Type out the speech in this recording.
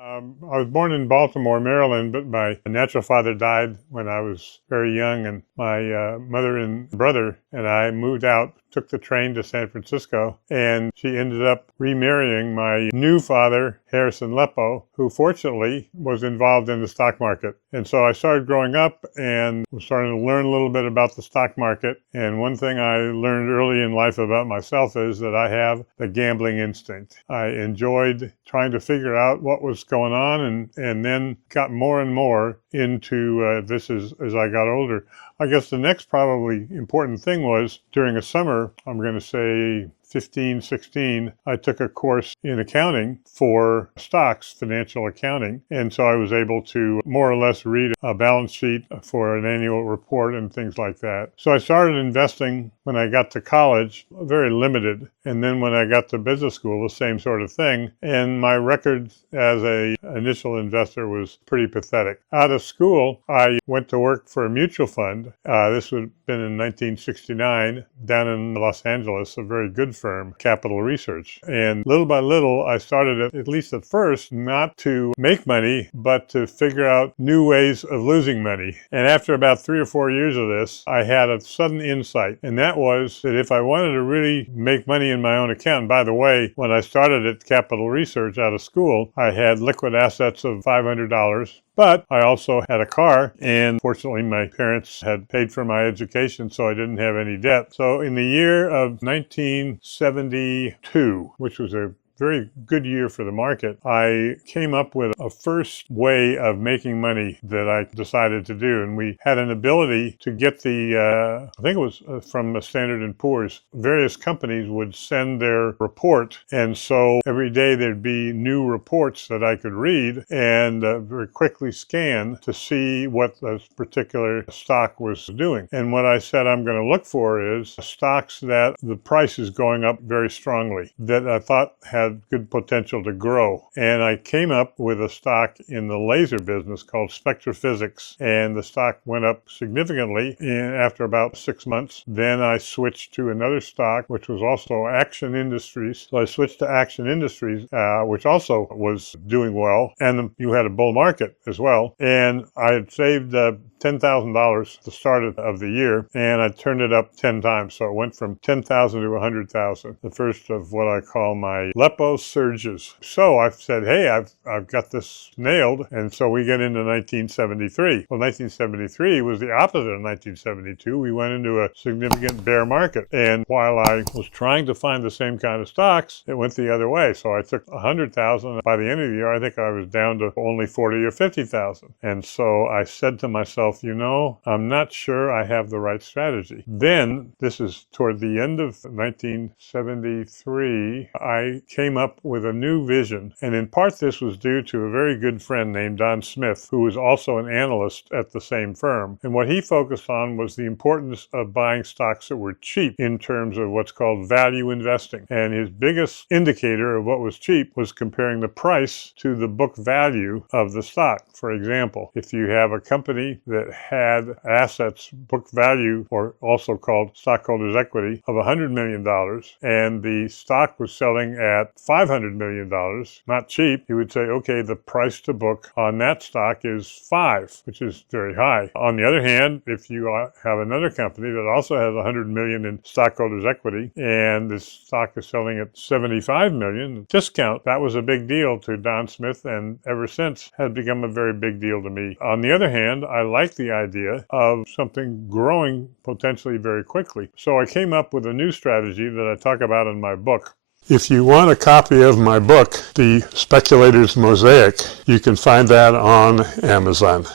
I was born in Baltimore, Maryland, but my natural father died when I was very young, and my mother and brother and I moved out, took the train to San Francisco, and she ended up remarrying my new father, Harrison Leppo, who fortunately was involved in the stock market. And so I started growing up and was starting to learn a little bit about the stock market. And one thing I learned early in life about myself is that I have the gambling instinct. I enjoyed trying to figure out what was going on, and then got more and more into this as I got older. I guess the next probably important thing was during a summer, I'm going to say 15, 16, I took a course in accounting for stocks, financial accounting. And so I was able to more or less read a balance sheet for an annual report and things like that. So I started investing when I got to college, very limited. And then when I got to business school, the same sort of thing. And my record as an initial investor was pretty pathetic. Out of school, I went to work for a mutual fund. This would have been in 1969 down in Los Angeles, a very good firm, Capital Research. And little by little, I started, at least at first, not to make money, but to figure out new ways of losing money. And after about 3 or 4 years of this, I had a sudden insight. And that was that if I wanted to really make money in my own account, and by the way, when I started at Capital Research out of school, I had liquid assets of $500. But I also had a car, and fortunately my parents had paid for my education, so I didn't have any debt. So in the year of 1972, which was a very good year for the market, I came up with a first way of making money that I decided to do. And we had an ability to get I think it was from Standard & Poor's, various companies would send their report. And so every day there'd be new reports that I could read and very quickly scan to see what this particular stock was doing. And what I said I'm going to look for is stocks that the price is going up very strongly, that I thought had good potential to grow. And I came up with a stock in the laser business called Speculator, and the stock went up significantly after about 6 months. Then I switched to another stock, which was also Action Industries. So I switched to Action Industries, which also was doing well. And you had a bull market as well. And I had saved $10,000 at the start of the year, and I turned it up 10 times. So it went from 10,000 to 100,000. The first of what I call my Leppo surges. So I said, hey, I've got this nailed. And so we get into 1973. Well, 1973 was the opposite of 1972. We went into a significant bear market. And while I was trying to find the same kind of stocks, it went the other way. So I took 100,000. By the end of the year, I think I was down to only 40 or 50,000. And so I said to myself, I'm not sure I have the right strategy. Then, this is toward the end of 1973, I came up with a new vision. And in part, this was due to a very good friend named Don Smith, who was also an analyst at the same firm. And what he focused on was the importance of buying stocks that were cheap in terms of what's called value investing. And his biggest indicator of what was cheap was comparing the price to the book value of the stock. For example, if you have a company that had assets, book value, or also called stockholders' equity, of $100 million, and the stock was selling at $500 million, not cheap, you would say, okay, the price to book on that stock is 5, which is very high. On the other hand, if you have another company that also has $100 million in stockholders' equity, and this stock is selling at $75 million, discount, that was a big deal to Don Smith, and ever since has become a very big deal to me. On the other hand, I like the idea of something growing potentially very quickly. So I came up with a new strategy that I talk about in my book. If you want a copy of my book, The Speculator's Mosaic, you can find that on Amazon.